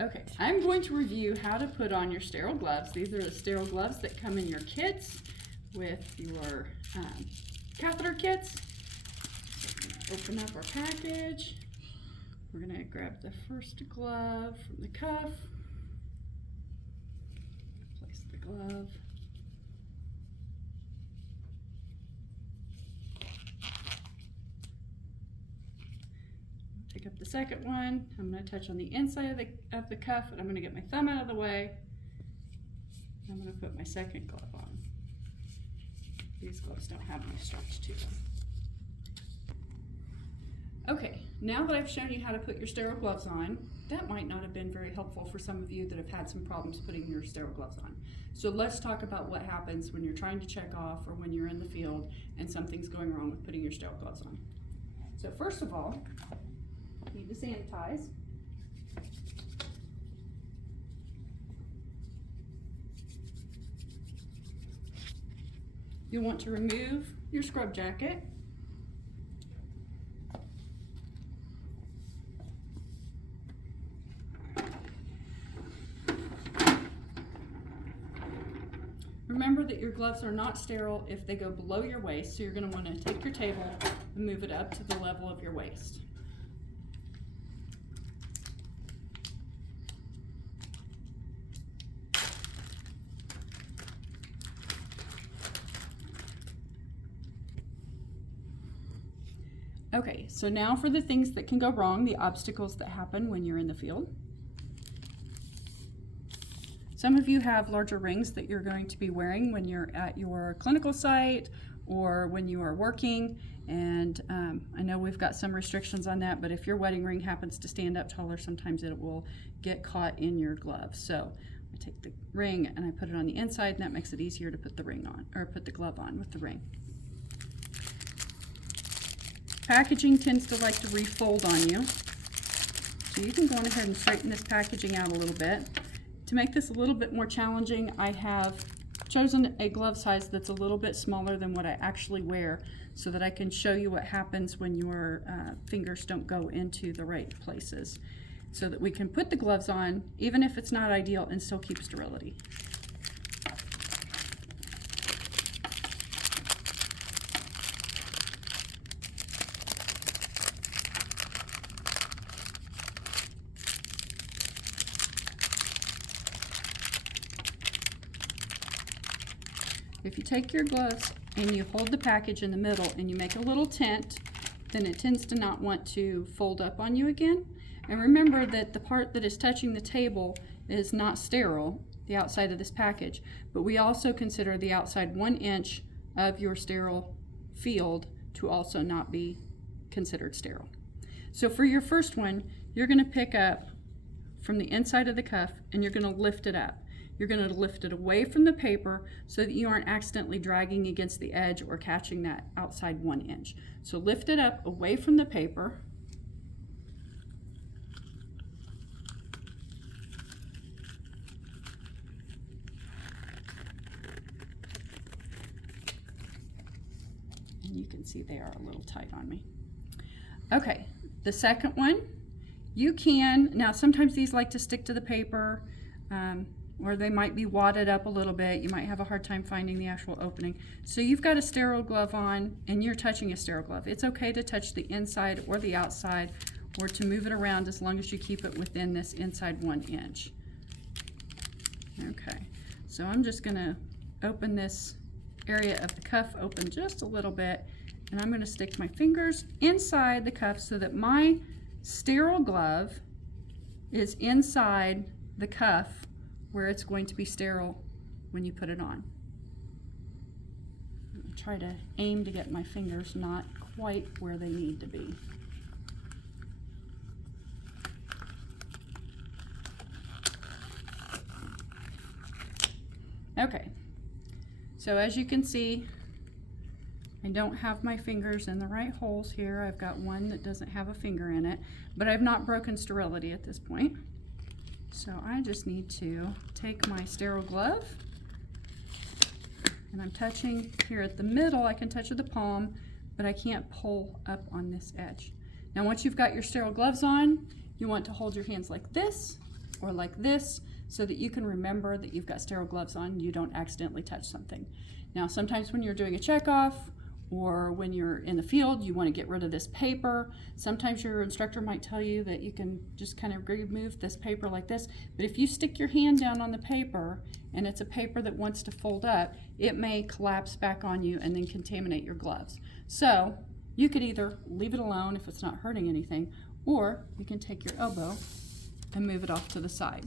Okay, I'm going to review how to put on your sterile gloves. These are the sterile gloves that come in your kits with your catheter kits. Open up our package. We're going to grab the first glove from the cuff. Place the glove. Pick up the second one. I'm going to touch on the inside of the cuff, and I'm going to get my thumb out of the way. I'm going to put my second glove on. These gloves don't have any stretch to them. Okay, now that I've shown you how to put your sterile gloves on, that might not have been very helpful for some of you that have had some problems putting your sterile gloves on. So let's talk about what happens when you're trying to check off or when you're in the field and something's going wrong with putting your sterile gloves on. So first of all, you need to sanitize. You'll want to remove your scrub jacket. Remember that your gloves are not sterile if they go below your waist, so you're going to want to take your table and move it up to the level of your waist. Okay, so now for the things that can go wrong, the obstacles that happen when you're in the field. Some of you have larger rings that you're going to be wearing when you're at your clinical site or when you are working, and I know we've got some restrictions on that, but if your wedding ring happens to stand up taller, sometimes it will get caught in your glove. So I take the ring and I put it on the inside, and that makes it easier to put the ring on, or put the glove on with the ring. Packaging tends to like to refold on you, so you can go on ahead and straighten this packaging out a little bit. To make this a little bit more challenging, I have chosen a glove size that's a little bit smaller than what I actually wear, so that I can show you what happens when your fingers don't go into the right places, so that we can put the gloves on even if it's not ideal and still keep sterility. If you take your gloves and you hold the package in the middle and you make a little tent, then it tends to not want to fold up on you again. And remember that the part that is touching the table is not sterile, the outside of this package, but we also consider the outside 1 inch of your sterile field to also not be considered sterile. So for your first one, you're going to pick up from the inside of the cuff and you're going to lift it up. You're going to lift it away from the paper so that you aren't accidentally dragging against the edge or catching that outside 1 inch. So lift it up away from the paper. And you can see they are a little tight on me. Okay, the second one, you can, now sometimes these like to stick to the paper, or they might be wadded up a little bit. You might have a hard time finding the actual opening. So you've got a sterile glove on and you're touching a sterile glove. It's okay to touch the inside or the outside or to move it around as long as you keep it within this inside 1 inch. Okay, so I'm just gonna open this area of the cuff open just a little bit, and I'm gonna stick my fingers inside the cuff so that my sterile glove is inside the cuff where it's going to be sterile when you put it on. I'll try to aim to get my fingers not quite where they need to be. Okay, so as you can see, I don't have my fingers in the right holes here. I've got one that doesn't have a finger in it, but I've not broken sterility at this point. So I just need to take my sterile glove, and I'm touching here at the middle. I can touch with the palm, but I can't pull up on this edge. Now once you've got your sterile gloves on, you want to hold your hands like this, or like this, so that you can remember that you've got sterile gloves on, you don't accidentally touch something. Now, sometimes when you're doing a checkoff or when you're in the field, you want to get rid of this paper. Sometimes your instructor might tell you that you can just kind of remove this paper like this, but if you stick your hand down on the paper and it's a paper that wants to fold up, it may collapse back on you and then contaminate your gloves. So you could either leave it alone if it's not hurting anything, or you can take your elbow and move it off to the side.